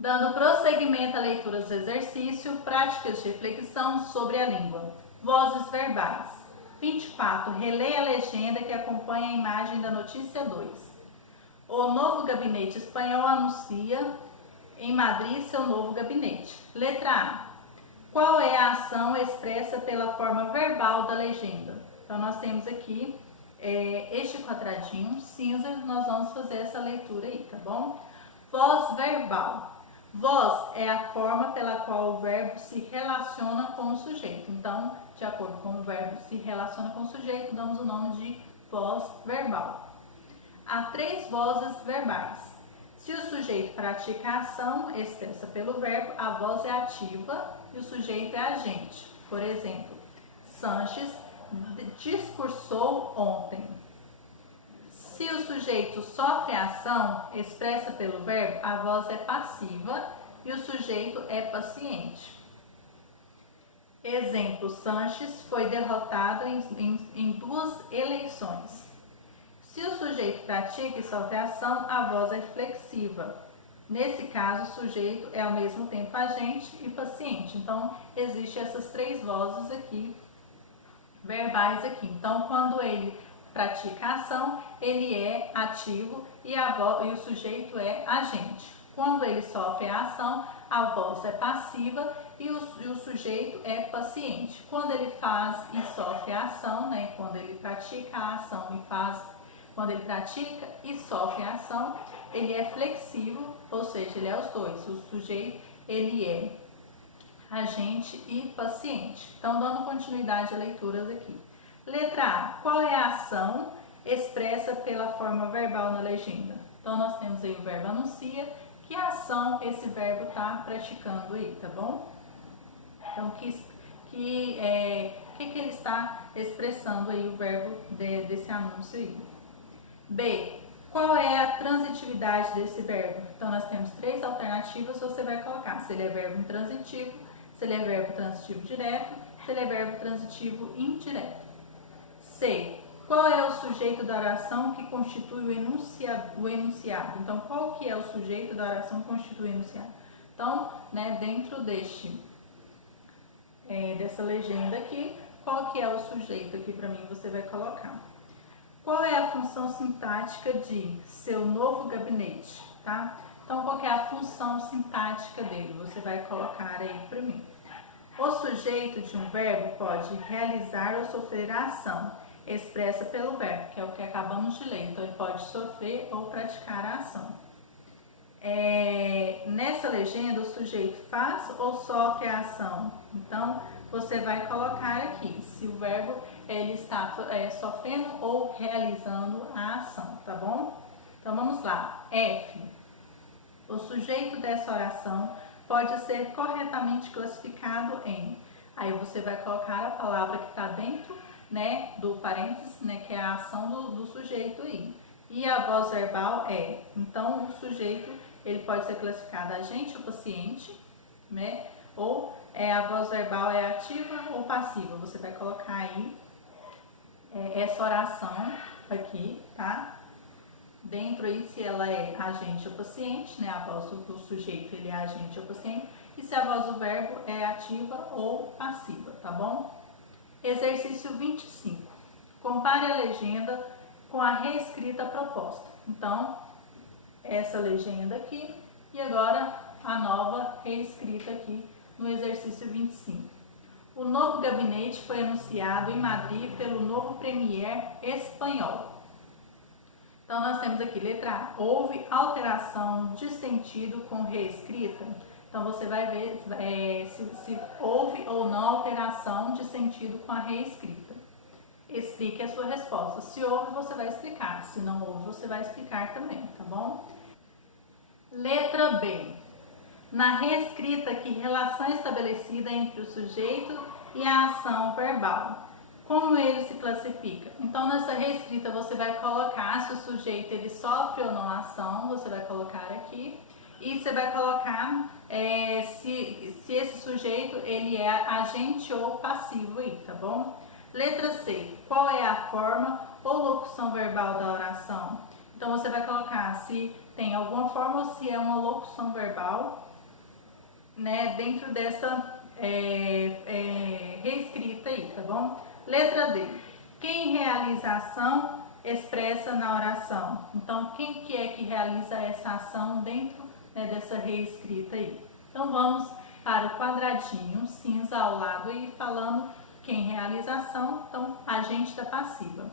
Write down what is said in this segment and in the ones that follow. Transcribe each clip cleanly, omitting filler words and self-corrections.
Dando prosseguimento à leitura do exercício, práticas de reflexão sobre a língua. Vozes verbais. 24. Releia a legenda que acompanha a imagem da notícia 2. O novo gabinete espanhol anuncia em Madrid seu novo gabinete. Letra A. Qual é a ação expressa pela forma verbal da legenda? Então, nós temos aqui este quadradinho cinza, nós vamos fazer essa leitura aí, tá bom? Voz verbal. Voz é a forma pela qual o verbo se relaciona com o sujeito. Então, de acordo com o verbo se relaciona com o sujeito, damos o nome de voz verbal. Há 3 vozes verbais. Se o sujeito pratica a ação expressa pelo verbo, a voz é ativa e o sujeito é agente. Por exemplo, Sanches discursou ontem. Se o sujeito sofre a ação expressa pelo verbo, a voz é passiva e o sujeito é paciente. Exemplo, Sanches foi derrotado em 2 eleições. Se o sujeito pratica e sofre a ação, a voz é flexiva. Nesse caso, o sujeito é ao mesmo tempo agente e paciente. Então, existem essas 3 vozes aqui, verbais aqui. Então, quando ele pratica a ação, ele é ativo e o sujeito é agente. Quando ele sofre a ação, a voz é passiva e o sujeito é paciente. Quando ele faz e sofre a ação, né, quando ele pratica a ação e faz, quando ele pratica e sofre a ação, ele é flexível, ou seja, ele é os dois. O sujeito, ele é agente e paciente. Então, dando continuidade a leituras aqui. Letra A. Qual é a ação expressa pela forma verbal na legenda? Então, nós temos aí o verbo anuncia. Que ação esse verbo está praticando aí, tá bom? Então, que ele está expressando aí o verbo desse anúncio aí? B. Qual é a transitividade desse verbo? Então, nós temos 3 alternativas, você vai colocar se ele é verbo intransitivo, se ele é verbo transitivo direto, se ele é verbo transitivo indireto. C. Qual é o sujeito da oração que constitui o enunciado? Então, qual que é o sujeito da oração que constitui o enunciado? Então, né, dentro dessa legenda aqui, qual que é o sujeito aqui para mim? Você vai colocar. Qual é a função sintática de seu novo gabinete? Tá? Então, qual que é a função sintática dele? Você vai colocar aí para mim. O sujeito de um verbo pode realizar ou sofrer a ação expressa pelo verbo, que é o que acabamos de ler. Então, ele pode sofrer ou praticar a ação. Nessa legenda, o sujeito faz ou sofre a ação? Então, você vai colocar aqui se o verbo ele está sofrendo ou realizando a ação, tá bom? Então, vamos lá. F. O sujeito dessa oração pode ser corretamente classificado em... Aí você vai colocar a palavra que está dentro, né, do parênteses, né, que é a ação do sujeito aí. E a voz verbal é... Então, o sujeito ele pode ser classificado agente ou paciente, né? Ou a voz verbal é ativa ou passiva. Você vai colocar aí essa oração aqui, tá? Dentro aí, se ela é agente ou paciente, né? A voz do sujeito ele é agente ou paciente. E se a voz do verbo é ativa ou passiva, tá bom? Exercício 25. Compare a legenda com a reescrita proposta. Então, essa legenda aqui e agora a nova reescrita aqui no exercício 25. O novo gabinete foi anunciado em Madrid pelo novo premier espanhol. Então, nós temos aqui, letra A, houve alteração de sentido com reescrita. Então, você vai ver se houve ou não alteração de sentido com a reescrita. Explique a sua resposta. Se houve, você vai explicar. Se não houve, você vai explicar também, tá bom? Letra B. Na reescrita, que relação estabelecida entre o sujeito e a ação verbal? Como ele se classifica? Então, nessa reescrita, você vai colocar se o sujeito ele sofre ou não a ação, você vai colocar aqui. E você vai colocar se esse sujeito ele é agente ou passivo aí, tá bom? Letra C. Qual é a forma ou locução verbal da oração? Então, você vai colocar se tem alguma forma ou se é uma locução verbal. né, dentro dessa reescrita aí, tá bom? Letra D. Quem realiza a ação expressa na oração. Então, quem que é que realiza essa ação dentro, né, dessa reescrita aí? Então, vamos para o quadradinho cinza ao lado aí, falando quem realiza a ação, então, agente da passiva.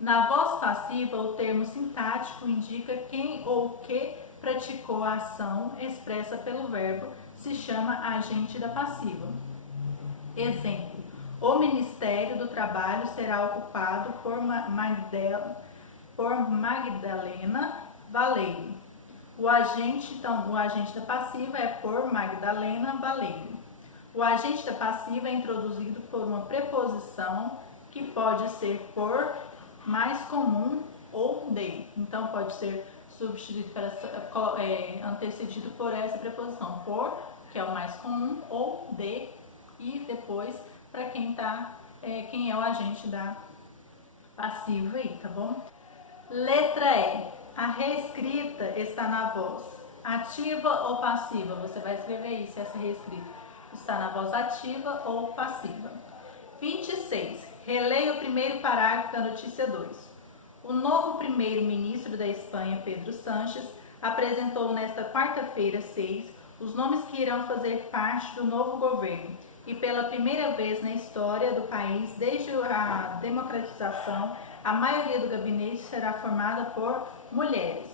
Na voz passiva, o termo sintático indica quem ou o que praticou a ação expressa pelo verbo, se chama agente da passiva. Exemplo: o Ministério do Trabalho será ocupado por Magdalena Valeiro. O agente da passiva é por Magdalena Valeiro. O agente da passiva é introduzido por uma preposição que pode ser por, mais comum ou de. Então, pode ser substituído antecedido por essa preposição, por, que é o mais comum, ou de, e depois para quem é o agente da passiva aí, tá bom? Letra E. A reescrita está na voz ativa ou passiva? Você vai escrever aí se essa reescrita está na voz ativa ou passiva. 26. Releia o primeiro parágrafo da notícia 2. O novo primeiro-ministro da Espanha, Pedro Sánchez, apresentou nesta quarta-feira, 6, os nomes que irão fazer parte do novo governo. E pela primeira vez na história do país, desde a democratização, a maioria do gabinete será formada por mulheres.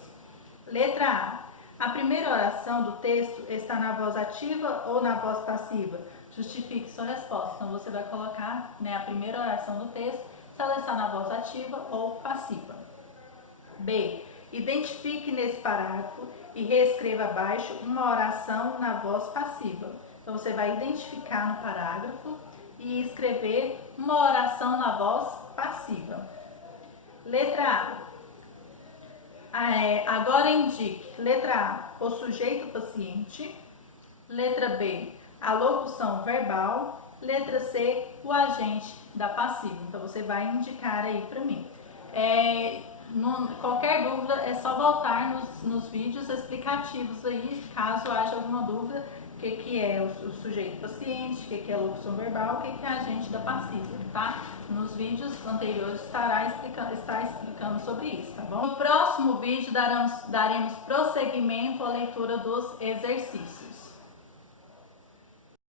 Letra A. A primeira oração do texto está na voz ativa ou na voz passiva? Justifique sua resposta. Então, você vai colocar, né, a primeira oração do texto, se ela está na voz ativa ou passiva. B. Identifique nesse parágrafo e reescreva abaixo uma oração na voz passiva. Então, você vai identificar no parágrafo e escrever uma oração na voz passiva. Letra A. Agora indique. Letra A. O sujeito paciente. Letra B. A locução verbal. Letra C. O agente da passiva. Então, você vai indicar aí para mim. Qualquer dúvida é só voltar nos vídeos explicativos aí, caso haja alguma dúvida. O que é o sujeito paciente, o que é a locução verbal, o que é agente da passiva, tá? Nos vídeos anteriores está explicando sobre isso, tá bom? No próximo vídeo daremos prosseguimento à leitura dos exercícios.